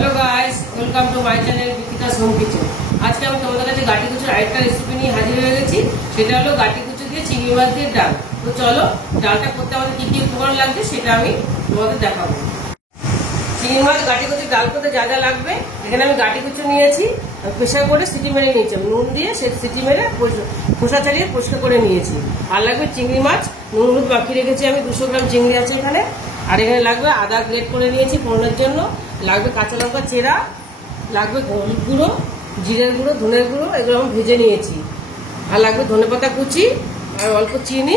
Hello guys, welcome to my channel विकितास home kitchen. आज के আমি তোমাদের কাছে গাটি কুচুর আরেকটা রেসিপি নিয়ে হাজির হয়ে গেছি। সেটা হলো গাটি কুচু দিয়ে চিংড়ি মাছ দিয়ে ডাল। তো চলো ডালটা করতে আমাদের কি কি উপকরণ লাগবে সেটা আমি তোমাদের দেখাবো। চিংড়ি মাছ গাটি কুচু ডাল করতে যা যা লাগবে, এখানে আমি গাটি কুচু নিয়েছি, প্রেসার করে সিটি মেরে নিয়েছি, নুন দিয়ে সে সিটি মেরে খোসা ছাড়িয়ে পরিষ্কার করে নিয়েছি। আর লাগবে চিংড়ি মাছ, নুন হলুদ মাখিয়ে রেখেছি আমি, 200 গ্রাম চিংড়ি আছে এখানে। আর এখানে লাগবে আদা গ্রেট করে নিয়েছি ফোড়নের জন্য, লাগবে কাঁচা লঙ্কা চেরা, লাগবে হলুদ গুঁড়ো, জিরের গুঁড়ো, ধনের গুঁড়ো, এগুলো আমি ভেজে নিয়েছি। আর লাগবে ধনেপাতা কুচি আর অল্প চিনি।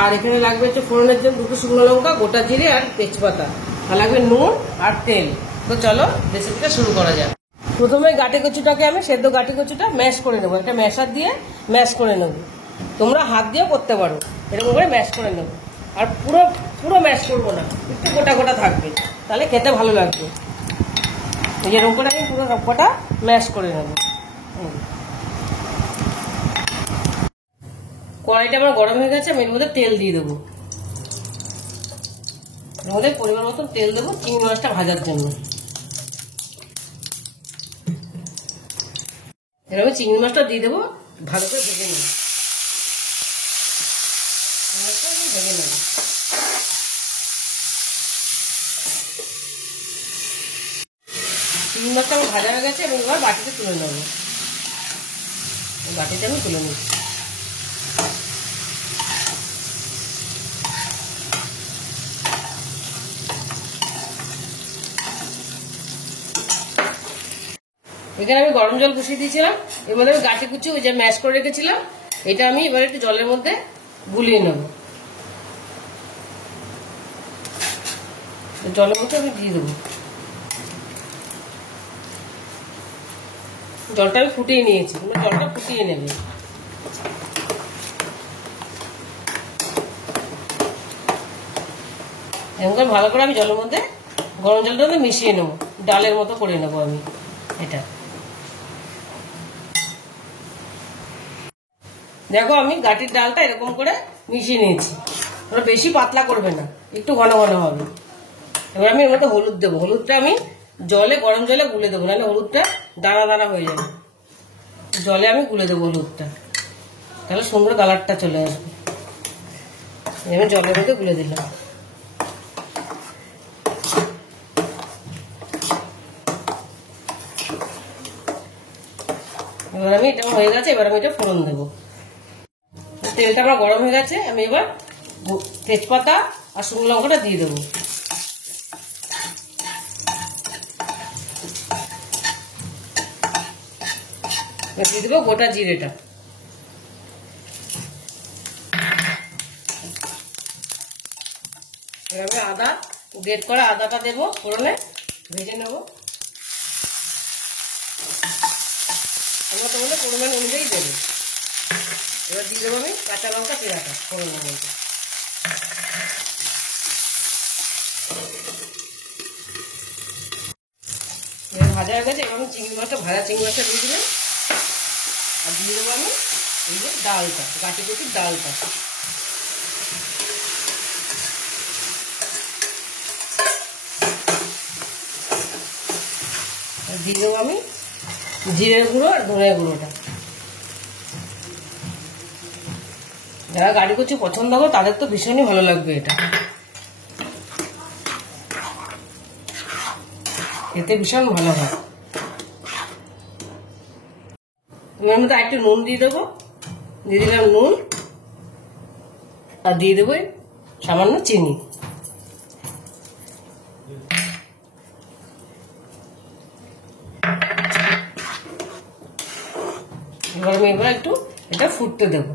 আর এখানে লাগবে হচ্ছে ফোড়নের জন্য 2 শুকনো লঙ্কা, গোটা জিরে আর তেজপাতা। আর লাগবে নুন আর তেল। তো চলো রেসিপিটা শুরু করা যাক। প্রথমে গাটি কচুটাকে আমি সেদ্ধ গাটি কচুটা ম্যাশ করে নেবো, একটা ম্যাশার দিয়ে ম্যাশ করে নেবো। তোমরা হাত দিয়েও করতে পারো, এরকম করে ম্যাশ করে নেবো। আর পুরো পুরো ম্যাশ করবো না, একটু গোটা গোটা থাকবে, তাহলে খেতে ভালো লাগবে। এরকম করে আমি পুরো গোটা ম্যাশ করে নেবো। কড়াইটা আমার গরম হয়ে গেছে, আমি এর মধ্যে তেল দিয়ে দেবো। এর মধ্যে পরিমাণ মতন তেল দেবো চিংড়ি মাছটা ভাজার জন্য। এরকম চিংড়ি মাছটা দিয়ে দেবো, ভালো করে ভেজে নেব। ভেজে নেব। চিংড়ি মাছটা আমার ভাজা হয়ে গেছে এবং এবার বাটিতে তুলে নেব। বাটিতে আমি তুলে নিচ্ছি। এখানে আমি গরম জল বসিয়ে দিয়েছিলাম, এর মধ্যে আমি গাটি কুচি ওই যে ম্যাশ করে রেখেছিলাম, এটা আমি এবার একটু জলের মধ্যে গুলিয়ে নেব। জলের মধ্যে আমি দিয়ে দেবো। জলটা আমি ফুটিয়ে নিয়েছি, জলটা ফুটিয়ে নেবে। এরকম ভালো করে আমি জলের মধ্যে গরম জলটা মধ্যে মিশিয়ে নেবো, ডালের মতো করে নেবো আমি এটা। দেখো আমি গাটির ডালটা এরকম করে মিশিয়ে নিয়েছি। ওরা বেশি পাতলা করবে না, একটু ঘন ঘন হবে। এবার আমি এর মধ্যে হলুদ দেবো। হলুদটা আমি জলে গরম জলে গুলে দেবো, নাহলে হলুদটা দানা দানা হয়ে যাবে। জলে আমি গুলে দেবো হলুদটা, তাহলে সুন্দর কালারটা চলে আসবে। আমি জলের মধ্যে গুলে দিলাম। এবার আমি এটা হয়ে গেছে, এবার আমি এটা ফোড়ন দেবো। তেলটা আমার গরম হয়ে গেছে, আমি এবার তেজপাতা আর শুকনো লঙ্কাটা দিয়ে দেবো। দিয়ে দেবো গোটা জিরেটা। এভাবে আদা গ্রেট করা আদাটা দেবো ফোড়নে, ভেজে নেবো। আমরা তোমাদের পরিমাণ অনুযায়ী দেবো। এবার দিয়ে দেবো আমি কাঁচা লঙ্কা চেরাটা ফোড়নের মধ্যে। এবার ভাজা হয়ে গেছে, এবার আমি চিংড়ি মাছটা ভাজা চিংড়ি মাছটা দিয়ে দিলাম। আর দিয়ে দেবো আমি এই যে ডালটা, গাটি কুচির ডালটা। দিয়ে দেবো আমি জিরের গুঁড়ো আর ধনের গুঁড়োটা। যারা গাটি কুচি পছন্দ করো তাদের তো ভীষণই ভালো লাগবে এটা, এতে ভীষণ ভালো হয়। এর মধ্যে একটু নুন দিয়ে দেবো, দিয়ে দিলাম নুন। আর দিয়ে দেবো সামান্য চিনি। এবার আমি একটু এটা ফুটতে দেবো।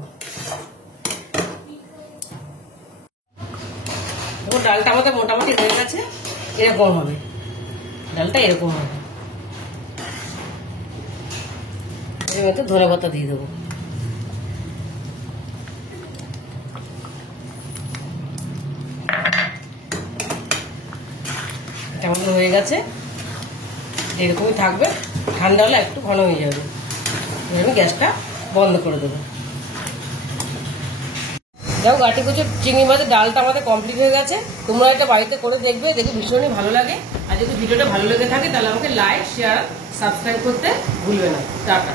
ডালটা আমাদের মোটামুটি হয়ে গেছে, এরকম হবে ডালটা, এরকম হবে। এবার তো ধনেপাতা দিয়ে দেবো। এটা আমাদের হয়ে গেছে, এরকমই থাকবে। ঠান্ডা হলে একটু ঘন হয়ে যাবে। এবার আমি গ্যাসটা বন্ধ করে দেবো। দেখো গাটি কচুর চিংড়ি মাছের ডালটা আমাদের কমপ্লিট হয়ে গেছে। তোমরা এটা বাড়িতে করে দেখবে, দেখে ভীষণই ভালো লাগে। আর যদি ভিডিওটা ভালো লেগে থাকে তাহলে আমাকে লাইক, শেয়ার, সাবস্ক্রাইব করতে ভুলবে না। টাটা।